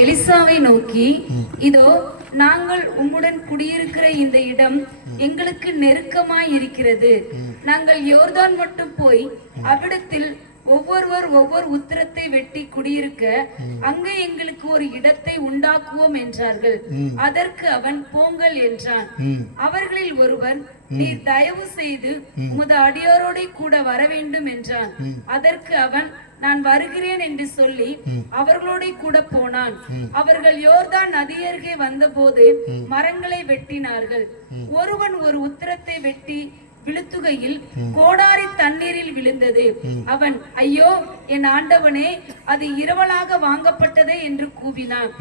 எலிசாவை நோக்கி, இதோ நாங்கள் உம்முடன் குடியிருக்கிற இந்த இடம் எங்களுக்கு நெருக்கமாய் இருக்கிறது. நாங்கள் யோர்தான் மட்டும் போய் அவ்விடத்தில் ஒவ்வொருவர் ஒவ்வொரு உத்திரத்தை வெட்டி குடியிருக்க அங்கே எங்களுக்கு ஒரு இடத்தை உண்டாக்குவோம் என்றார்கள். அதற்கு அவன், போங்கள் என்றான். அவர்களில் ஒருவன், நீர் தயவு செய்து உமது அடியாரோட கூட வர வேண்டும் என்றான். அதற்கு அவன், நான் வருகிறேன் என்று சொல்லி அவர்களோட கூட போனான். அவர்கள் யோர்தான் நதியருகே வந்தபோது மரங்களை வெட்டினார்கள். ஒருவன் ஒரு உத்திரத்தை வெட்டி விழுத்துகையில் கோடாரி தண்ணீரில் விழுந்தது. அவன், ஐயோ என் ஆண்டவனே, அது இரவலாக வாங்கப்பட்டதே என்று கூவினான்.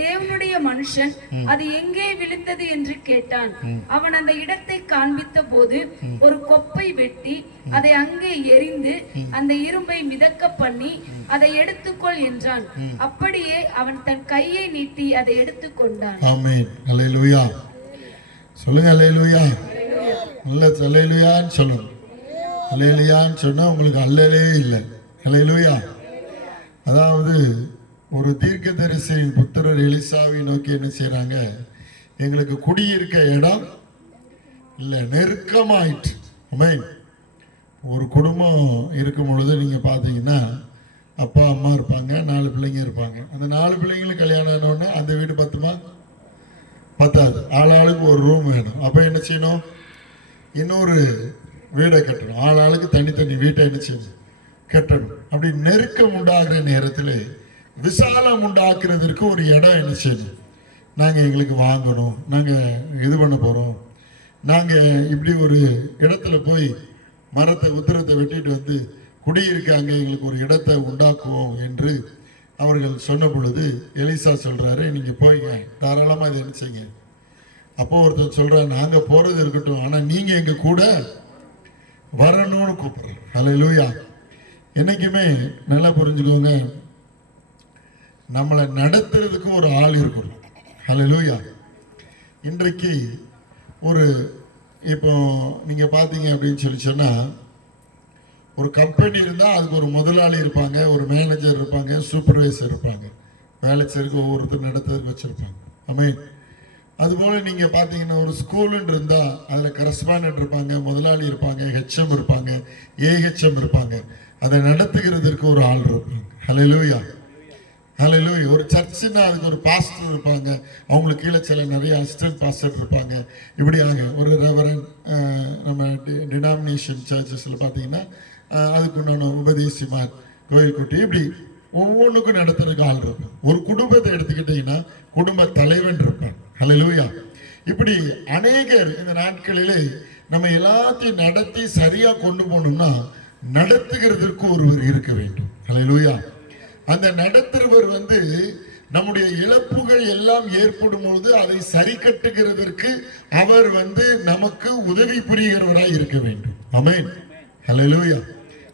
தேவனுடைய மனுஷன், அது எங்கே விழுந்தது என்று கேட்டான். அவன் அந்த இடத்தை காண்பித்த போது ஒரு கொப்பை வெட்டி அதை அங்கே எரிந்து அந்த இரும்பை மிதக்க பண்ணி அதை எடுத்துக்கொள் என்றான். அப்படியே அவன் தன் கையை நீட்டி அதை எடுத்துக்கொண்டான். ஆமென். அல்லேலூயா. சொல்லுங்க அல்லேலூயா. நல்ல அல்லேலூயான்னு சொல்லுங்க. அல்லேலூயான்னு சொன்னா உங்களுக்கு அல்லலே இல்லை. அல்லேலூயா. அதாவது ஒரு தீர்க்கதரிசியின் புத்திரர் எலிசாவை நோக்கி என்ன செய்யறாங்க? எங்களுக்கு குடியிருக்க இடம் இல்லை, நெருக்கமாயிட்டு. ஆமென். ஒரு குடும்பம் இருக்கும் பொழுது நீங்க பாத்தீங்கன்னா அப்பா அம்மா இருப்பாங்க, 4 பிள்ளைங்க இருப்பாங்க. அந்த 4 பிள்ளைங்களுக்கு கல்யாணம் ஆன உடனே அந்த வீடு பத்துமா? பத்தாது. ஆளாளுக்கு ஒரு ரூம் வேணும். அப்ப என்ன செய்யணும்? இன்னொரு வீடை கட்டணும். ஆளாளுக்கு தனித்தனி வீட்டை என்ன செய்யணும்? கட்டணும். அப்படி நெருக்கம் உண்டாகிற நேரத்தில் விசாலம் உண்டாக்குறதுக்கு ஒரு இடம் என்ன செய்யணும்? நாங்கள் எங்களுக்கு வாங்கணும், நாங்கள் இது பண்ண போகிறோம், நாங்கள் இப்படி ஒரு இடத்துல போய் மரத்தை உத்திரத்தை வெட்டிட்டு வந்து குடியிருக்காங்க, எங்களுக்கு ஒரு இடத்தை உண்டாக்குவோம் என்று அவர்கள் சொன்ன பொழுது எலிசா சொல்றாரு, நீங்க போய்ங்க, தாராளமா இதை என்ன செய்யுங்க. அப்போ ஒருத்தர் சொல்றாரு, நாங்க போறது இருக்கட்டும், ஆனா நீங்க எங்க கூட வரணும்னு கூப்பிடுறோம். அல்லேலூயா. என்னைக்குமே நல்லா புரிஞ்சுக்கோங்க, நம்மளை நடத்துறதுக்கு ஒரு ஆள் இருக்கணும். அல்லேலூயா. இன்றைக்கு ஒரு இப்போ நீங்க பாத்தீங்க அப்படின்னு சொல்லி சொன்னா, ஒரு கம்பெனி இருந்தால் அதுக்கு ஒரு முதலாளி இருப்பாங்க, ஒரு மேனேஜர் இருப்பாங்க, சூப்பர்வைசர் இருப்பாங்க, வேலை செய்யறதுக்கு ஒவ்வொருத்தர் நடத்துறதுக்கு வச்சிருப்பாங்க. ஆமென். அதுபோல் நீங்கள் பார்த்தீங்கன்னா ஒரு ஸ்கூலுன்னு இருந்தால் அதில் கரஸ்பாண்டன்ட் இருப்பாங்க, முதலாளி இருப்பாங்க, ஹெச்எம் இருப்பாங்க, ஏஹெச்எம் இருப்பாங்க, அதை நடத்துகிறதுக்கு ஒரு ஆள் இருப்பாங்க. ஹல்லேலூயா. ஹல்லேலூயா. ஒரு சர்ச்சுன்னா அதுக்கு ஒரு பாஸ்டர் இருப்பாங்க, அவங்களுக்கு கீழே சில நிறைய அசிஸ்டன்ட் பாஸ்டர் இருப்பாங்க. இப்படியாக ஒரு ரெவரன், நம்ம டினாமினேஷன் சர்ச்சஸில் பார்த்தீங்கன்னா அதுக்கு உண்டான உபதேசிமார், கோயில் குட்டி, இப்படி ஒவ்வொன்றுக்கும் நடத்துறதுக்கு ஆள் இருப்பாங்க. ஒரு குடும்பத்தை எடுத்துக்கிட்டீங்கன்னா குடும்ப தலைவன் இருப்பாங்க. ஹல்லேலூயா. இப்படி அநேகர் இந்த நாட்களிலே நம்ம எல்லாத்தையும் நடத்தி சரியா கொண்டு போகணும்னா நடத்துகிறதற்கு ஒருவர் இருக்க வேண்டும். ஹல்லேலூயா. அந்த நடத்துறவர் நம்முடைய இழப்புகள் எல்லாம் ஏற்படும் பொழுது அதை சரி கட்டுகிறதற்கு அவர் நமக்கு உதவி புரிகிறவராய் இருக்க வேண்டும். ஆமென். ஹல்லேலூயா.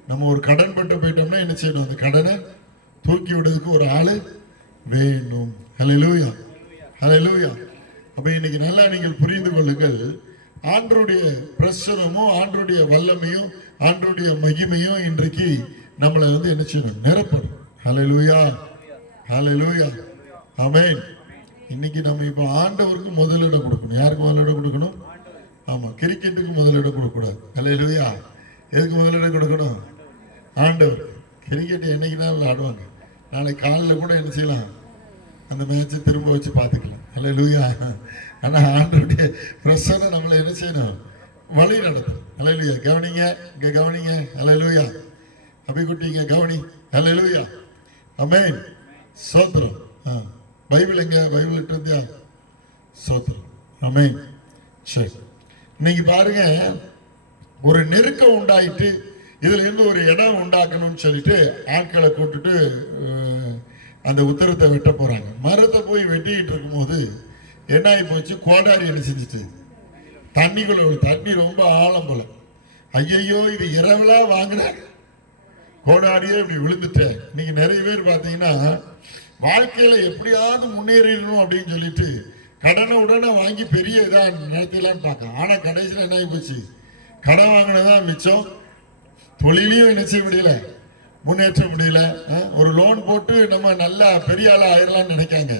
நம்ம ஒரு கடன் பட்டு போயிட்டோம்னா என்ன செய்யணும்? அந்த கடனை தூக்கி விடுறதுக்கு ஒரு ஆளு வேணும். ஹல்லேலூயா. ஹல்லேலூயா. அப்ப இன்னைக்கு நல்லா நீங்கள் புரிந்து கொள்ளுங்கள், ஆண்டருடைய பிரசனமும் ஆண்டருடைய வல்லமையும் ஆண்டருடைய மகிமையும் இன்றைக்கு நம்மளை என்ன செய்யணும்? நிரப்பணும். ஹல்லேலூயா. ஹல்லேலூயா. ஆமென். இன்னைக்கு நம்ம இப்ப ஆண்டவருக்கு முதலிடம் கொடுக்கணும். யாருக்கு முதலிடம் கொடுக்கணும்? ஆமா, கிரிக்கெட்டுக்கு முதலிடம் கொடுக்க கூடாது. ஹல்லேலூயா. எதுக்கு முதலிடம் கொடுக்கணும்? ஆண்டவர். கிரிக்கெட் என்னைக்குனாலும் ஆடுவாங்க, நாளைக்கு காலையில் கூட என்ன செய்யலாம், அந்த மேட்சை திரும்ப வச்சு பார்த்துக்கலாம். ஹல்லேலூயா. ஆனால் ஆண்டவருடைய பிரசன்னம் நம்மளை என்ன செய்யணும்? வழி நடத்தும். ஹல்லேலூயா. கவனிங்க, இங்கே கவனிங்க. ஹல்லேலூயா. அபிக்குட்டி இங்கே கவனி. ஹல்லேலூயா. ஆமென். ஸ்தோத்திரம். பைபிள் எங்க? பைபிள் இருந்தியா? ஸ்தோத்திரம். ஆமென். சரி, இன்னைக்கு பாருங்க, ஒரு நெருக்கம் உண்டாயிட்டு இதுல இருந்து ஒரு இடம் உண்டாக்கணும்னு சொல்லிட்டு ஆட்களை கூட்டுட்டு அந்த உத்தரத்தை வெட்ட போறாங்க. மரத்தை போய் வெட்டிக்கிட்டு இருக்கும் போது என்ன ஆகி போச்சு? கோடாரி என்ன செஞ்சுட்டு தண்ணிக்குள்ள, தண்ணி ரொம்ப ஆழம் போல. ஐயையோ, இது இரவலா வாங்கினாங்க, கோடாரியே இப்படி விழுந்துட்டேன். இன்னைக்கு நிறைய பேர் பாத்தீங்கன்னா வாழ்க்கையில எப்படியாவது முன்னேறிடணும் அப்படின்னு சொல்லிட்டு கடனை உடனே வாங்கி பெரிய இதா நடத்தலான்னு பார்க்கலாம். ஆனா கடைசியில் என்ன ஆகி போச்சு? கடன் வாங்கினதான் மிச்சம், தொழிலையும் என்ன செய்ய முடியல, முன்னேற்ற முடியல. ஒரு லோன் போட்டு நம்ம நல்லா பெரிய ஆளா ஆயிரலாம்னு நினைக்காங்க.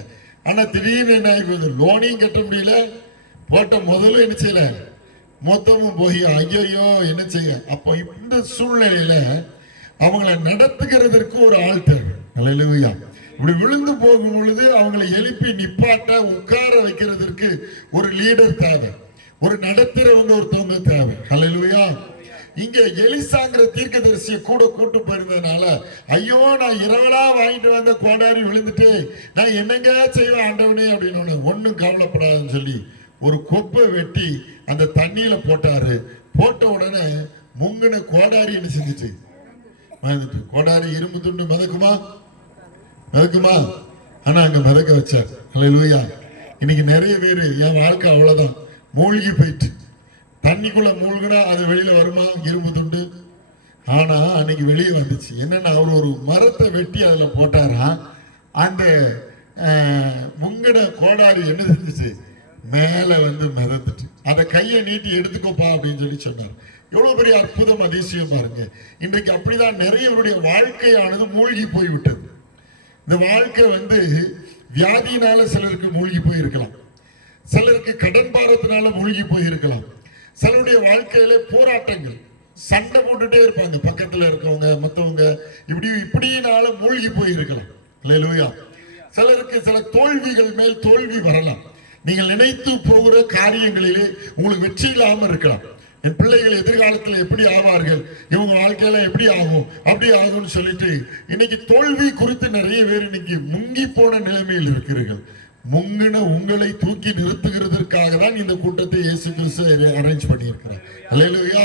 ஆனா திடீர்னு என்ன ஆகிப்போகுது, லோனையும் கட்ட முடியல, போட்ட முதல்ல என்ன செய்யல, மொத்தமும் போய் ஐயோ என்ன செய்ய. அப்போ இந்த சூழ்நிலையில அவங்கள நடத்துகிறதற்கு ஒரு ஆள் தேவை. அல்லேலூயா. இப்படி விழுந்து போகும் பொழுது அவங்களை எழுப்பி நிப்பாட்ட உட்கார வைக்கிறதுக்கு ஒரு லீடர் தேவை, ஒரு நடத்துறவங்க ஒருத்தவங்க தேவை. அல்லேலூயா. இங்க எலிசாங்கிற தீர்க்கதரிசியை கூட கூட்டு போயிருந்ததுனால, ஐயோ நான் இரவலா வாங்கிட்டு வந்த கோடாரி விழுந்துட்டு நான் என்னங்க செய்வேன் ஆண்டவனே அப்படின்னு ஒன்னும் கவலைப்படாதுன்னு சொல்லி ஒரு கொப்பை வெட்டி அந்த தண்ணியில போட்டாரு. போட்ட உடனே முங்கின கோடாரி என்ன செஞ்சுச்சு, மறந்துட்டு. கோடாரி இரும்பு துண்டு மிதக்குமா, மிதக்குமா? ஆனா அங்க மிதக்க வச்சார். அல்லேலூயா. இன்னைக்கு நிறைய பேரு என் வாழ்க்கை அவ்வளவுதான், மூழ்கி போயிட்டு. தண்ணிக்குள்ள மூழ்கினா அது வெளியில வருமா இரும்பு துண்டு? ஆனா அன்னைக்கு வெளியே வந்துச்சு. என்னன்னா அவர் ஒரு மரத்தை வெட்டி அதுல போட்டாரா, அந்த முங்கின கோடாரி என்ன செஞ்சுச்சு, மேல வந்து மிதந்துட்டு. அதை கையை நீட்டி எடுத்துக்கோப்பா அப்படின்னு சொல்லி சொன்னார். எவ்வளவு பெரிய அற்புதம், அதிசயம் பாருங்க. இன்றைக்கு அப்படிதான் நிறையவருடைய வாழ்க்கையானது மூழ்கி போய்விட்டது. இந்த வாழ்க்கை வந்து வியாதியினால சிலருக்கு மூழ்கி போயிருக்கலாம், சிலருக்கு கடன் பாரத்தினால மூழ்கி போயிருக்கலாம், சிலருடைய வாழ்க்கையில போராட்டங்கள், சண்டை போட்டுட்டே இருப்பாங்க பக்கத்துல இருக்கவங்க மற்றவங்க, இப்படினால மூழ்கி போயிருக்கலாம். அல்லேலூயா. சிலருக்கு சில தோல்விகள் மேல் தோல்வி வரலாம். நீங்கள் நினைத்து போகிற காரியங்களிலே உங்களுக்கு வெற்றி இல்லாம இருக்கலாம். என் பிள்ளைகள் எதிர்காலத்தில் எப்படி ஆவார்கள், இவங்க வாழ்க்கையில எப்படி ஆகும், அப்படி ஆகும்னு சொல்லிட்டு இன்னைக்கு தோல்வி குறித்து நிறைய பேர் இன்னைக்கு முங்கி போன நிலைமையில் இருக்கிறீர்கள். முங்கின உங்களை தூக்கி நிறுத்துகிறதற்காக தான் இந்த கூட்டத்தை இயேசு கிறிஸ்து அரேஞ்ச் பண்ணியிருக்கிறார். அல்லேலூயா,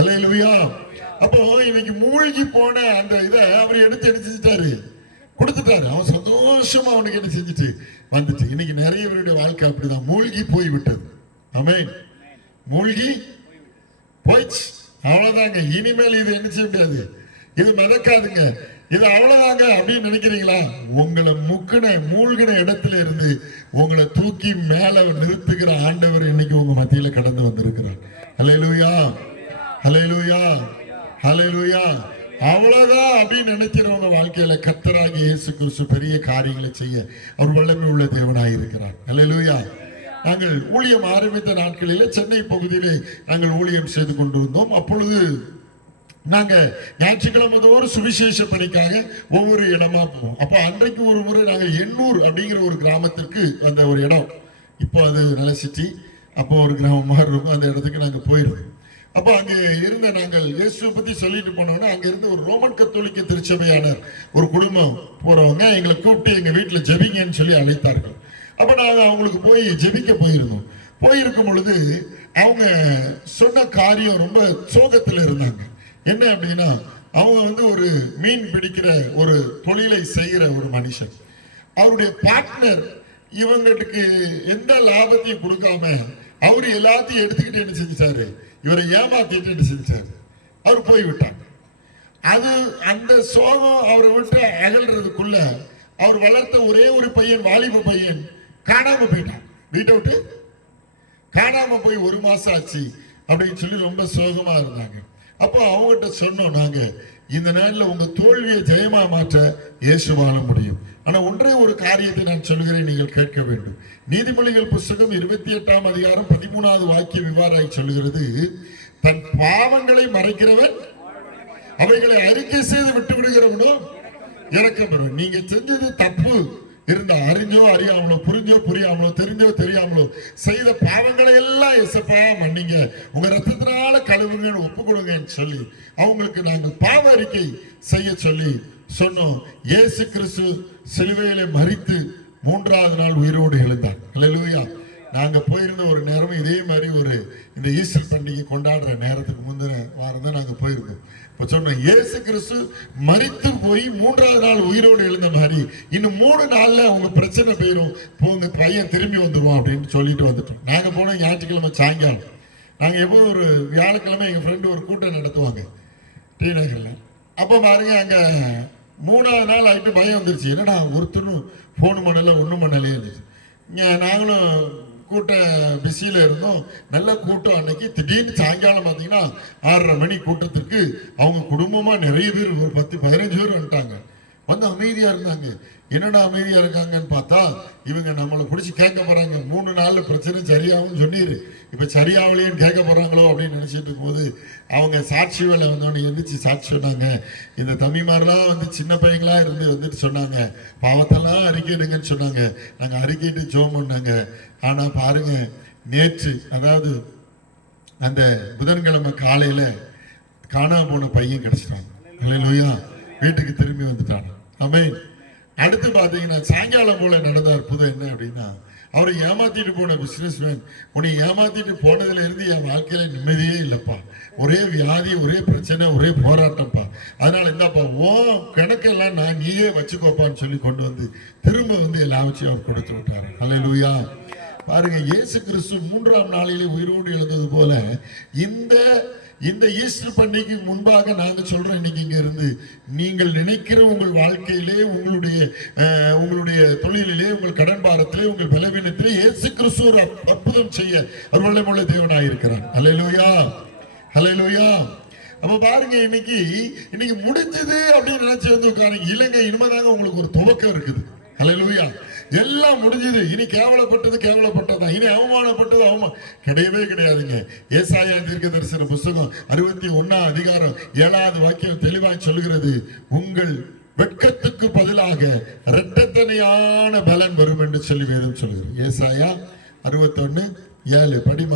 அல்லேலூயா. அப்போ இன்னைக்கு மூழ்கி போன அந்த இதை அவர் எடுத்து செஞ்சுட்டாரு, கொடுத்துட்டாரு. அவன் சந்தோஷமா அவனுக்கு என்ன செஞ்சுட்டு வந்துட்டு. இன்னைக்கு நிறைய பேருடைய வாழ்க்கை அப்படிதான் மூழ்கி போய் விட்டது. ஆமென். மூழ்கி போயிடுச்சு, அவ்வளவுதாங்க. இனிமேல் இது என்ன செய்ய முடியாது, இது மிதக்காதுங்க, இது அவ்வளவுதாங்க அப்படின்னு நினைக்கிறீங்களா? உங்களை மூழ்கின இடத்துல இருந்து உங்களை தூக்கி மேல நிறுத்துகிற ஆண்டவர் இன்னைக்கு உங்க மத்தியில கடந்து வந்திருக்கிறார். அல்லேலூயா, அல்லேலூயா, அல்லேலூயா. அவ்வளவுதான் அப்படின்னு நினைக்கிறவங்க வாழ்க்கையில கர்த்தராகிய இயேசு கிறிஸ்து பெரிய காரியங்களை செய்ய அவர் வல்லமை உள்ள தேவனாய் இருக்கிறார். அல்லேலூயா. நாங்கள் ஊழியம் ஆரம்பித்த நாட்களிலே சென்னை பகுதியிலே நாங்கள் ஊழியம் செய்து கொண்டிருந்தோம். அப்பொழுது நாங்க ஞாயிற்றுக்கிழமை தோறும் சுவிசேஷ பணிக்காக ஒவ்வொரு இடமா போவோம். அப்போ அன்றைக்கு ஒரு முறை நாங்கள் எண்ணூர் அப்படிங்கிற ஒரு கிராமத்திற்கு, அந்த ஒரு இடம் இப்போ அது நல்ல சிட்டி, அப்போ ஒரு கிராமம் மாதிரி இருக்கும், அந்த இடத்துக்கு நாங்கள் போயிருந்தோம். அப்போ அங்கே இருந்த நாங்கள் இயேசுவை பத்தி சொல்லிட்டு போனோம்னா, அங்க இருந்து ஒரு ரோமன் கத்தோலிக்க திருச்சபையான ஒரு குடும்பம் போறவங்க எங்களை கூப்பிட்டு எங்க வீட்டுல ஜெபிங்கன்னு சொல்லி அழைத்தார்கள். அப்ப நாங்க அவங்களுக்கு போய் ஜெபிக்க போயிருந்தோம். போயிருக்கும் பொழுது அவங்க சொன்ன காரியம் ரொம்ப சோகத்துல இருந்தாங்க. என்ன அப்படின்னா, அவங்க வந்து ஒரு மீன் பிடிக்கிற ஒரு தொழிலை செய்கிற ஒரு மனுஷன். அவருடைய பார்ட்னர் இவங்களுக்கு எந்த லாபத்தையும் கொடுக்காம அவரு எல்லாத்தையும் எடுத்துக்கிட்டு என்ன செஞ்சாரு, இவரை ஏமாத்திட்டு என்ன செஞ்சாரு, அவர் போய்விட்டாங்க. அது அந்த சோகம் அவரை விட்டு அகல்றதுக்குள்ள அவர் வளர்த்த ஒரே ஒரு பையன், வாலிப பையன் காணாம போயிட்டான். வீட்டை விட்டு காணாம போய் 1 மாசம் ஆச்சு அப்படின்னு சொல்லி ரொம்ப சோகமா இருந்தாங்க. அப்போ அவங்ககிட்ட சொன்னோம், நாங்க இந்த நாளில் உங்க தோல்வியை ஜெயமா மாற்ற இயேசுவால முடியும். ஆனா ஒன்றே ஒரு காரியத்தை நான் சொல்கிறேன், நீங்கள் கேட்க வேண்டும். நீதிமொழிகள் புஸ்தகம் 28ஆம் அதிகாரம் 13வது வாக்கியம் இவ்வாறாய் சொல்கிறது, தன் பாவங்களை மறைக்கிறவன் அவைகளை அறிக்கை செய்து விட்டு விடுகிறவனோ இரக்கம் பெறும். நீங்க செஞ்சது தப்பு இருந்தா, அறிஞ்சோ அறியாமலோ, புரிஞ்சோ புரியாமலோ, தெரிஞ்சோ தெரியாமலோ செய்த பாவங்களை எல்லாம் எசப்பா மன்னிங்க, உங்க ரத்தத்தினால கழுவுங்கன்னு ஒப்பு கொடுங்கன்னு சொல்லி அவங்களுக்கு நாங்கள் பாவ அறிக்கை செய்ய சொல்லி சொன்னோம். இயேசு கிறிஸ்து சிலுவையிலே மரித்து 3வது நாள் உயிரோடு எழுந்தார். அல்லேலூயா. நாங்க போயிருந்த ஒரு நேரம் இதே மாதிரி ஒரு இந்த ஈஸ்டர் பண்டிகை கொண்டாடுற நேரத்துக்கு முந்தின வாரம் தான் நாங்க போயிருந்தோம். இப்ப சொன்னோம், இயேசு கிறிஸ்து மரித்து போய் 3வது நாள் உயிரோடு எழுந்த மாதிரி இன்னும் 3 நாள்ல உங்க பிரச்சனை போயிடும், உங்க பையன் திரும்பி வந்துருவோம் அப்படின்னு சொல்லிட்டு வந்துட்டோம். நாங்க போனோம் ஞாயிற்றுக்கிழமை சாயங்காலம். நாங்க எப்போ ஒரு வியாழக்கிழமை எங்க ஃப்ரெண்டு ஒரு கூட்டம் நடத்துவாங்க டி நகர்ல. அப்ப பாருங்க, அங்க 3வது நாள் ஆயிட்டு பயம் வந்துருச்சு, என்னடா ஒருத்தரும் போன் பண்ணல ஒண்ணும் பண்ணலையே இருந்துச்சு. நாங்களும் கூட்ட பிஸியில் இருந்தோம். நல்ல கூட்டம். அன்னைக்கு திடீர்னு சாயங்காலம் பார்த்தீங்கன்னா 6:30 மணி கூட்டத்திற்கு அவங்க குடும்பமாக நிறைய பேர், ஒரு 10-15 பேர் வந்துட்டாங்க. வந்து அமைதியாக இருந்தாங்க. என்னடா அமைதியாக இருக்காங்கன்னு பார்த்தா, இவங்க நம்மளை பிடிச்சி கேட்க போகிறாங்க. 3 நாளில் பிரச்சனை சரியாகும்னு சொன்னீர், இப்போ சரியாகலையேன்னு கேட்க போகிறாங்களோ அப்படின்னு நினச்சிட்டு இருக்கும்போது அவங்க சாட்சி வேலை வந்தோடனே எழுந்திரிச்சு சாட்சி சொன்னாங்க. இந்த தம்பிமாரெலாம் வந்து சின்ன பையங்களாக இருந்து வந்துட்டு சொன்னாங்க, பாவத்தெல்லாம் அறிக்கையிடுங்கன்னு சொன்னாங்க. நாங்கள் அறிக்கையிட்டு ஜோம் பண்ணாங்க. ஆனால் பாருங்க, நேற்று அதாவது அந்த புதன்கிழமை காலையில் காணாம போன பையன் கிடைச்சிட்டாங்க. அல்லேலூயா. வீட்டுக்கு திரும்பி வந்துட்டாங்க. ஆமென். அடுத்து பார்த்தீங்கன்னா சாயங்காலம் போல நடந்த அற்புதம் என்ன அப்படின்னா, அவரை ஏமாத்திட்டு போன பிசினஸ்மேன், உன்னை ஏமாத்திட்டு போனதுல இருந்து என் வாழ்க்கையில நிம்மதியே இல்லைப்பா, ஒரே வியாதி, ஒரே பிரச்சனை, ஒரே போராட்டம்ப்பா, அதனால இந்தாப்பா ஓ கணக்கெல்லாம் நான் நீயே வச்சுக்கோப்பான்னு சொல்லி கொண்டு வந்து திரும்ப வந்து எல்லாவற்றையும் அவர் கொடுத்து விட்டார். அல்லேலூயா. பாருங்க, இயேசு கிறிஸ்து 3ஆம் நாளிலே உயிரோடு எழுந்தது போல இந்த ஈஸ்டர் பண்டிகைக்கு முன்பாக நாங்க சொல்றோம், இன்னைக்கு இங்க இருந்து நீங்கள் நினைக்கிற உங்கள் வாழ்க்கையிலே, உங்களுடைய தொழிலிலே, உங்கள் கடன் பாரத்திலே, உங்கள் பலவீனத்திலே இயேசு கிறிஸ்து ஒரு அற்புதம் செய்ய அவர் வல்லமையுள்ள தேவனாய் இருக்கிறார். அல்லேலூயா, அல்லேலூயா. அப்ப பாருங்க, இன்னைக்கு முடிஞ்சது அப்படின்னு நினைச்சு வந்து உட்காருங்க. இல்லைங்க, இனிமேதாங்க உங்களுக்கு ஒரு துவக்கம் இருக்குது. அல்லேலூயா. எல்லாம் முடிஞ்சது, இனி கேவலப்பட்டதா, இனி அவமானப்பட்டது கிடையவே கிடையாதுங்க. ஏசாயா தீர்க்கதரிசன புஸ்தகம் 61ஆம் அதிகாரம் 7வது வாக்கியம் தெளிவாய் சொல்கிறது, உங்கள் வெட்கத்துக்கு பதிலாக இரட்டத்தனையான பலன் வரும் என்று சொல்லி வேதம் சொல்கிறது. ஏசாயா 61:7 படி.